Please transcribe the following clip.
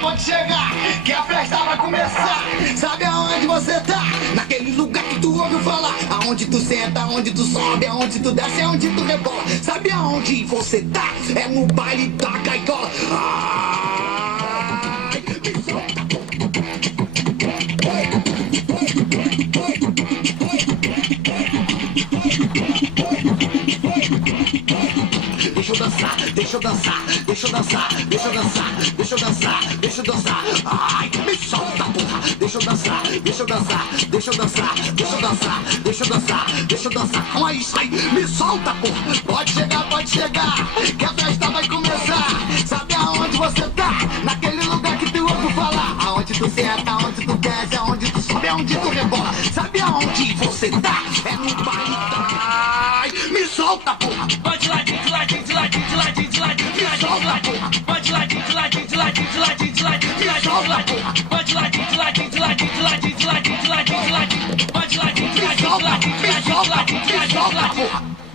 Pode chegar, que a festa vai começar. Sabe aonde você tá? Naquele lugar que tu ouviu falar. Aonde tu senta, aonde tu sobe, aonde tu desce, aonde tu rebola. Sabe aonde você tá? É no baile da gaiola. Ai, me solta. Deixa eu dançar, deixa eu dançar, deixa eu dançar, deixa eu dançar, deixa eu dançar, deixa eu dançar. Ai, me solta, porra. Deixa eu dançar, deixa eu dançar, deixa eu dançar, deixa eu dançar, deixa eu dançar, deixa eu dançar. Calma aí, sai, me solta, porra. Pode chegar, que a festa vai começar. Sabe aonde você tá? Naquele lugar que tu ouviu falar. Aonde tu senta, aonde tu desce, aonde tu sobe, aonde tu rebola. Sabe aonde você tá? É no baile da... Ai, me solta, porra. Vai de ladinho, de ladinho, de ladinho, de ladinho, de ladinho, de ladinho, de ladinho. Vai de ladinho, de ladinho, de ladinho, de ladinho, de ladinho, de ladinho, de ladinho. Vai de ladinho, de ladinho, de ladinho, de ladinho, de ladinho, de ladinho, de ladinho. Vai de ladinho, de ladinho, de ladinho, de ladinho, de ladinho, de ladinho, de ladinho.